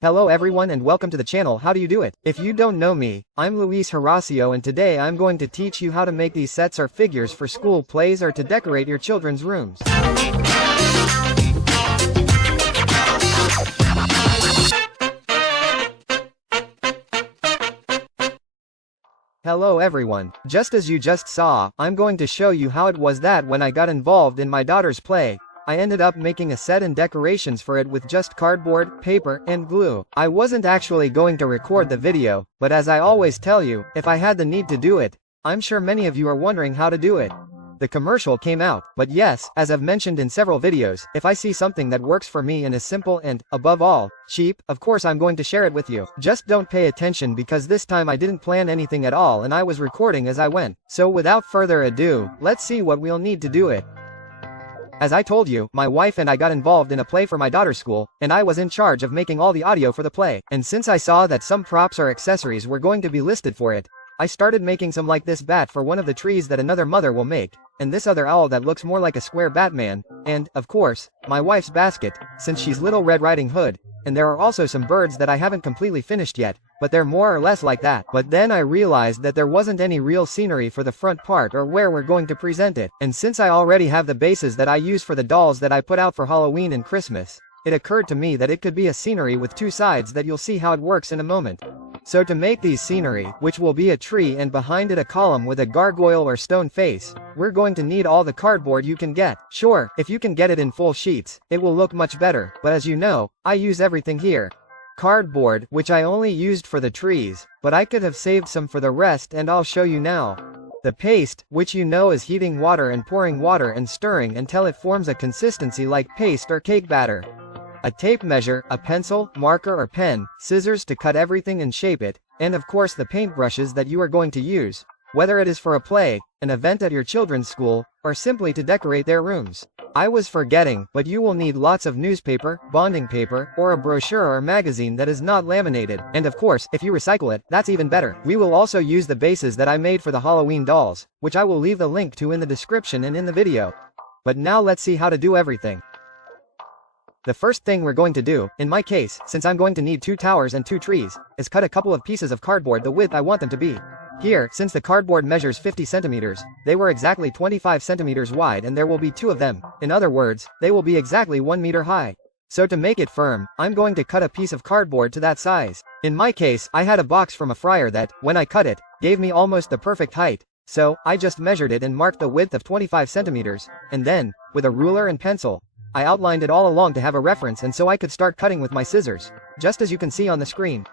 Hello everyone and welcome to the channel. How do you do it? If you don't know me, I'm Luis Horacio and today I'm going to teach you how to make these sets or figures for school plays or to decorate your children's rooms. Hello everyone. Just as you just saw, I'm going to show you how it was that when I got involved in my daughter's play, I ended up making a set and decorations for it with just cardboard, paper, and glue. I wasn't actually going to record the video, but as I always tell you, if I had the need to do it, I'm sure many of you are wondering how to do it. The commercial came out, but yes, as I've mentioned in several videos, if I see something that works for me and is simple and, above all, cheap, of course I'm going to share it with you. Just don't pay attention because this time I didn't plan anything at all and I was recording as I went. So without further ado, let's see what we'll need to do it. As I told you, my wife and I got involved in a play for my daughter's school, and I was in charge of making all the audio for the play. And since I saw that some props or accessories were going to be listed for it, I started making some like this bat for one of the trees that another mother will make, and this other owl that looks more like a square Batman, and, of course, my wife's basket, since she's Little Red Riding Hood, and there are also some birds that I haven't completely finished yet, but they're more or less like that. But then I realized that there wasn't any real scenery for the front part or where we're going to present it, and since I already have the bases that I use for the dolls that I put out for Halloween and Christmas, it occurred to me that it could be a scenery with two sides that you'll see how it works in a moment. So to make these scenery, which will be a tree and behind it a column with a gargoyle or stone face, we're going to need all the cardboard you can get. Sure, if you can get it in full sheets, it will look much better, but as you know, I use everything here. Cardboard, which I only used for the trees, but I could have saved some for the rest and I'll show you now. The paste, which you know is heating water and pouring water and stirring until it forms a consistency like paste or cake batter. A tape measure, a pencil, marker or pen, scissors to cut everything and shape it, and of course the paintbrushes that you are going to use, whether it is for a play, an event at your children's school, or simply to decorate their rooms. I was forgetting, but you will need lots of newspaper, bonding paper, or a brochure or magazine that is not laminated, and of course, if you recycle it, that's even better. We will also use the bases that I made for the Halloween dolls, which I will leave the link to in the description and in the video. But now let's see how to do everything. The first thing we're going to do, in my case, since I'm going to need 2 towers and 2 trees, is cut a couple of pieces of cardboard the width I want them to be. Here, since the cardboard measures 50 centimeters, they were exactly 25 centimeters wide and there will be 2 of them. In other words, they will be exactly 1 meter high. So to make it firm, I'm going to cut a piece of cardboard to that size. In my case, I had a box from a fryer that, when I cut it, gave me almost the perfect height. So, I just measured it and marked the width of 25 centimeters, and then, with a ruler and pencil, I outlined it all along to have a reference and so I could start cutting with my scissors, just as you can see on the screen.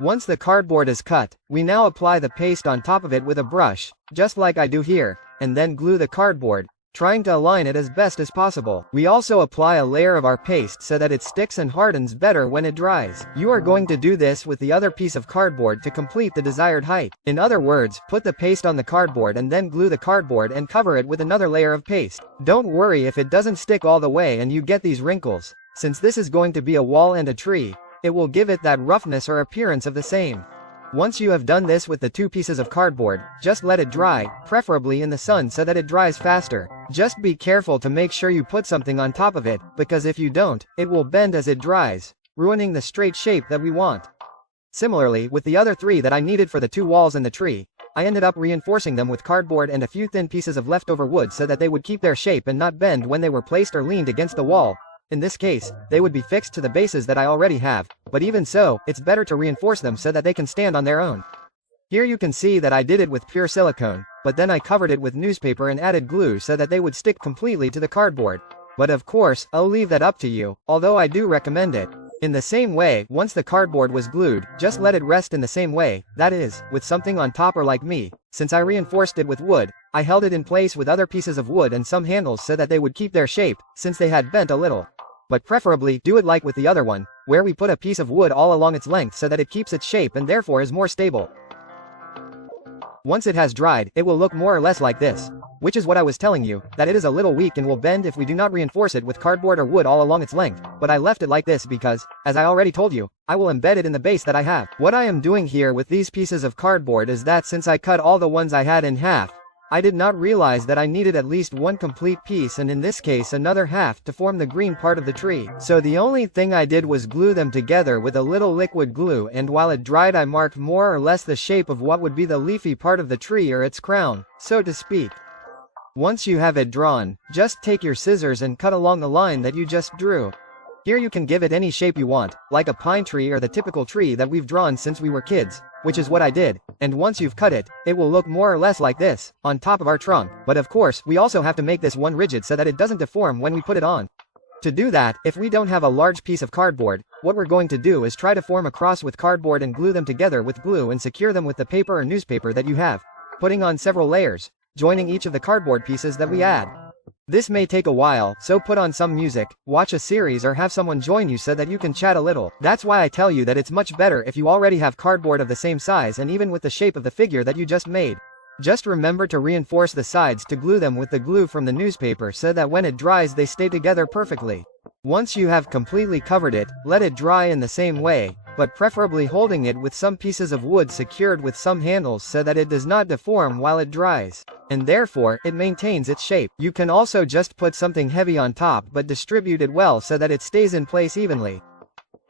Once the cardboard is cut, we now apply the paste on top of it with a brush, just like I do here, and then glue the cardboard, trying to align it as best as possible. We also apply a layer of our paste so that it sticks and hardens better when it dries. You are going to do this with the other piece of cardboard to complete the desired height. In other words, put the paste on the cardboard and then glue the cardboard and cover it with another layer of paste. Don't worry if it doesn't stick all the way and you get these wrinkles. Since this is going to be a wall and a tree, it will give it that roughness or appearance of the same. Once you have done this with the 2 pieces of cardboard, just let it dry, preferably in the sun so that it dries faster. Just be careful to make sure you put something on top of it, because if you don't, it will bend as it dries, ruining the straight shape that we want. Similarly, with the other 3 that I needed for the 2 walls and the tree, I ended up reinforcing them with cardboard and a few thin pieces of leftover wood so that they would keep their shape and not bend when they were placed or leaned against the wall. In this case, they would be fixed to the bases that I already have, but even so, it's better to reinforce them so that they can stand on their own. Here you can see that I did it with pure silicone, but then I covered it with newspaper and added glue so that they would stick completely to the cardboard. But of course, I'll leave that up to you, although I do recommend it. In the same way, once the cardboard was glued, just let it rest in the same way, that is, with something on top or like me. Since I reinforced it with wood, I held it in place with other pieces of wood and some handles so that they would keep their shape, since they had bent a little. But preferably, do it like with the other one, where we put a piece of wood all along its length so that it keeps its shape and therefore is more stable. Once it has dried, it will look more or less like this. Which is what I was telling you, that it is a little weak and will bend if we do not reinforce it with cardboard or wood all along its length, but I left it like this because, as I already told you, I will embed it in the base that I have. What I am doing here with these pieces of cardboard is that since I cut all the ones I had in half, I did not realize that I needed at least one complete piece, and in this case another half, to form the green part of the tree. So the only thing I did was glue them together with a little liquid glue, and while it dried I marked more or less the shape of what would be the leafy part of the tree, or its crown, so to speak. Once you have it drawn, just take your scissors and cut along the line that you just drew. Here you can give it any shape you want, like a pine tree or the typical tree that we've drawn since we were kids, which is what I did, and once you've cut it, it will look more or less like this, on top of our trunk. But of course, we also have to make this one rigid so that it doesn't deform when we put it on. To do that, if we don't have a large piece of cardboard, what we're going to do is try to form a cross with cardboard and glue them together with glue and secure them with the paper or newspaper that you have, putting on several layers, joining each of the cardboard pieces that we add. This may take a while, so put on some music, watch a series, or have someone join you so that you can chat a little. That's why I tell you that it's much better if you already have cardboard of the same size and even with the shape of the figure that you just made. Just remember to reinforce the sides to glue them with the glue from the newspaper so that when it dries they stay together perfectly. Once you have completely covered it, let it dry in the same way, but preferably holding it with some pieces of wood secured with some handles so that it does not deform while it dries, and therefore, it maintains its shape. You can also just put something heavy on top but distribute it well so that it stays in place evenly.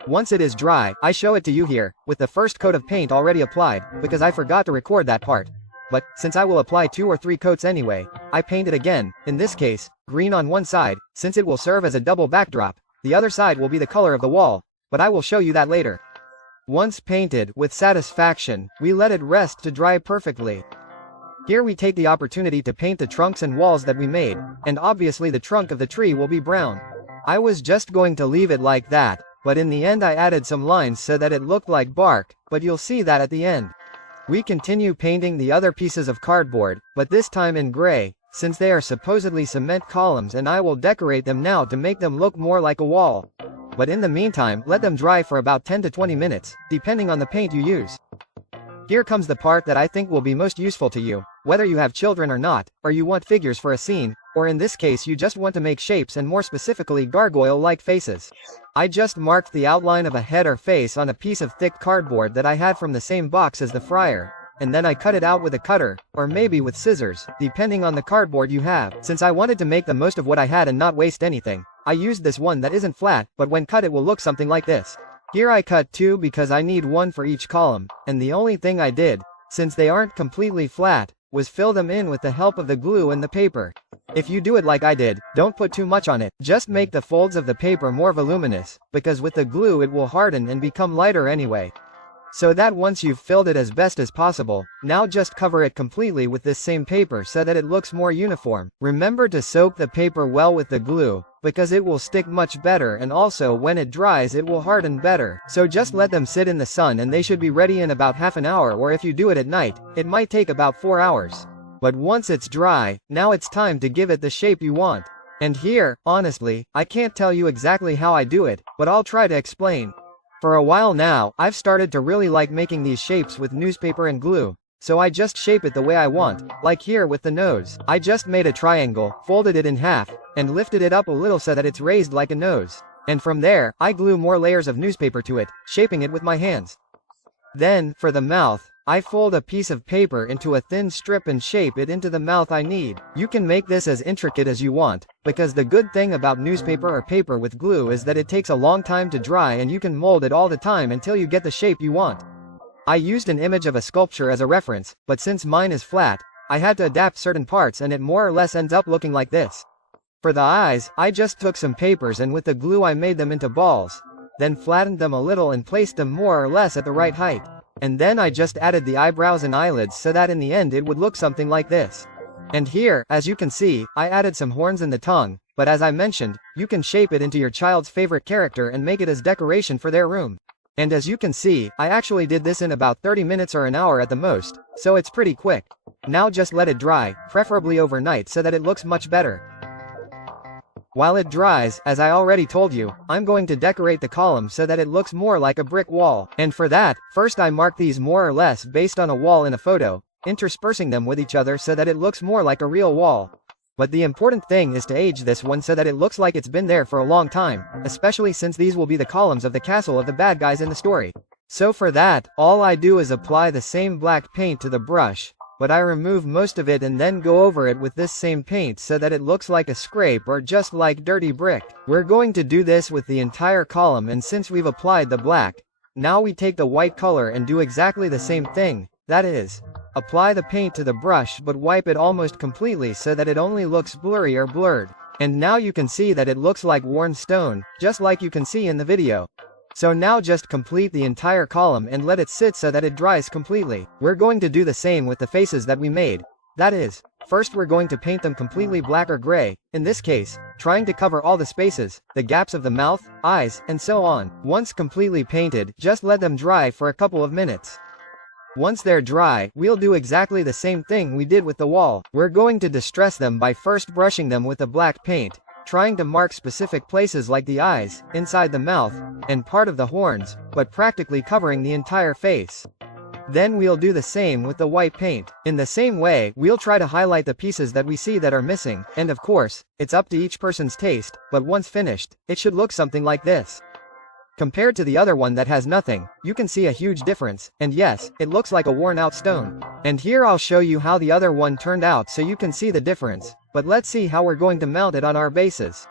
Once it is dry, I show it to you here, with the first coat of paint already applied, because I forgot to record that part. But, since I will apply 2 or 3 coats anyway, I paint it again, in this case, green on one side, since it will serve as a double backdrop. The other side will be the color of the wall, but I will show you that later. Once painted with satisfaction, we let it rest to dry perfectly. Here we take the opportunity to paint the trunks and walls that we made, and obviously the trunk of the tree will be brown. I was just going to leave it like that, but in the end I added some lines so that it looked like bark, but you'll see that at the end. We continue painting the other pieces of cardboard, but this time in gray, since they are supposedly cement columns, and I will decorate them now to make them look more like a wall. But in the meantime, let them dry for about 10 to 20 minutes, depending on the paint you use. Here comes the part that I think will be most useful to you, whether you have children or not, or you want figures for a scene, or in this case you just want to make shapes and more specifically gargoyle-like faces. I just marked the outline of a head or face on a piece of thick cardboard that I had from the same box as the fryer, and then I cut it out with a cutter, or maybe with scissors, depending on the cardboard you have. Since I wanted to make the most of what I had and not waste anything, I used this one that isn't flat, but when cut it will look something like this. Here I cut 2 because I need 1 for each column, and the only thing I did, since they aren't completely flat, was fill them in with the help of the glue and the paper. If you do it like I did, don't put too much on it, just make the folds of the paper more voluminous, because with the glue it will harden and become lighter anyway. So that once you've filled it as best as possible, now just cover it completely with this same paper so that it looks more uniform. Remember to soak the paper well with the glue, because it will stick much better, and also when it dries it will harden better. So just let them sit in the sun and they should be ready in about half an hour, or if you do it at night, it might take about 4 hours. But once it's dry, now it's time to give it the shape you want. And here, honestly, I can't tell you exactly how I do it, but I'll try to explain. For a while now, I've started to really like making these shapes with newspaper and glue. So I just shape it the way I want, like here with the nose. I just made a triangle, folded it in half, and lifted it up a little so that it's raised like a nose. And from there, I glue more layers of newspaper to it, shaping it with my hands. Then, for the mouth, I fold a piece of paper into a thin strip and shape it into the mouth I need. You can make this as intricate as you want, because the good thing about newspaper or paper with glue is that it takes a long time to dry and you can mold it all the time until you get the shape you want. I used an image of a sculpture as a reference, but since mine is flat, I had to adapt certain parts and it more or less ends up looking like this. For the eyes, I just took some papers and with the glue I made them into balls, then flattened them a little and placed them more or less at the right height. And then I just added the eyebrows and eyelids so that in the end it would look something like this. And here, as you can see, I added some horns in the tongue, but as I mentioned, you can shape it into your child's favorite character and make it as decoration for their room. And as you can see, I actually did this in about 30 minutes or an hour at the most, so it's pretty quick. Now just let it dry, preferably overnight so that it looks much better. While it dries, as I already told you, I'm going to decorate the column so that it looks more like a brick wall. And for that, first I mark these more or less based on a wall in a photo, interspersing them with each other so that it looks more like a real wall. But the important thing is to age this one so that it looks like it's been there for a long time, especially since these will be the columns of the castle of the bad guys in the story. So for that, all I do is apply the same black paint to the brush, but I remove most of it and then go over it with this same paint so that it looks like a scrape or just like dirty brick. We're going to do this with the entire column, and since we've applied the black, now we take the white color and do exactly the same thing, that is, apply the paint to the brush but wipe it almost completely so that it only looks blurry or blurred. And now you can see that it looks like worn stone, just like you can see in the video. So now just complete the entire column and let it sit so that it dries completely. We're going to do the same with the faces that we made. That is, first we're going to paint them completely black or gray, in this case, trying to cover all the spaces, the gaps of the mouth, eyes, and so on. Once completely painted, just let them dry for a couple of minutes. Once they're dry, we'll do exactly the same thing we did with the wall. We're going to distress them by first brushing them with the black paint, trying to mark specific places like the eyes, inside the mouth, and part of the horns, but practically covering the entire face. Then we'll do the same with the white paint. In the same way, we'll try to highlight the pieces that we see that are missing, and of course, it's up to each person's taste, but once finished, it should look something like this. Compared to the other one that has nothing, you can see a huge difference, and yes, it looks like a worn-out stone. And here I'll show you how the other one turned out so you can see the difference, but let's see how we're going to mount it on our bases.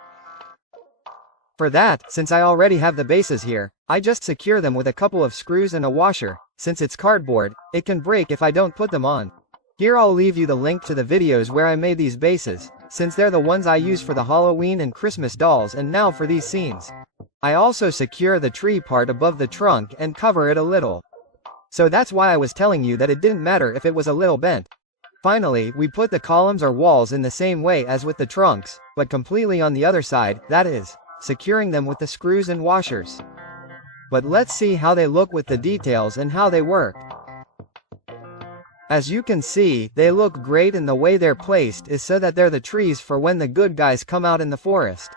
For that, since I already have the bases here, I just secure them with a couple of screws and a washer. Since it's cardboard, it can break if I don't put them on. Here I'll leave you the link to the videos where I made these bases, since they're the ones I use for the Halloween and Christmas dolls and now for these scenes. I also secure the tree part above the trunk and cover it a little. So that's why I was telling you that it didn't matter if it was a little bent. Finally, we put the columns or walls in the same way as with the trunks, but completely on the other side, that is, securing them with the screws and washers. But let's see how they look with the details and how they work. As you can see, they look great, and the way they're placed is so that they're the trees for when the good guys come out in the forest.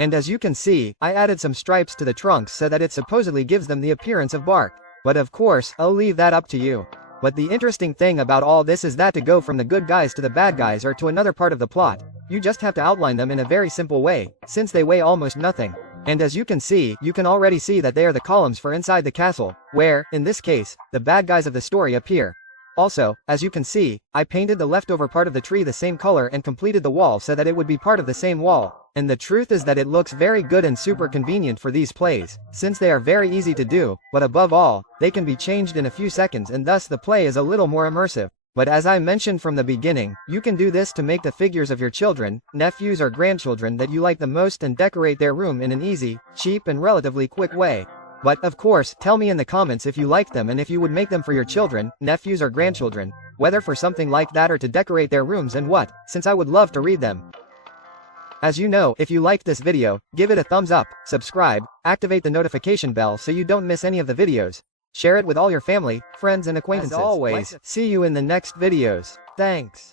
And as you can see, I added some stripes to the trunks so that it supposedly gives them the appearance of bark. But of course, I'll leave that up to you. But the interesting thing about all this is that to go from the good guys to the bad guys or to another part of the plot, you just have to outline them in a very simple way, since they weigh almost nothing. And as you can see, you can already see that they are the columns for inside the castle, where, in this case, the bad guys of the story appear. Also, as you can see, I painted the leftover part of the tree the same color and completed the wall so that it would be part of the same wall. And the truth is that it looks very good and super convenient for these plays, since they are very easy to do, but above all, they can be changed in a few seconds, and thus the play is a little more immersive. But as I mentioned from the beginning, you can do this to make the figures of your children, nephews or grandchildren that you like the most and decorate their room in an easy, cheap and relatively quick way. But, of course, tell me in the comments if you like them and if you would make them for your children, nephews or grandchildren, whether for something like that or to decorate their rooms and what, since I would love to read them. As you know, if you liked this video, give it a thumbs up, subscribe, activate the notification bell so you don't miss any of the videos. Share it with all your family, friends and acquaintances. As always, see you in the next videos. Thanks.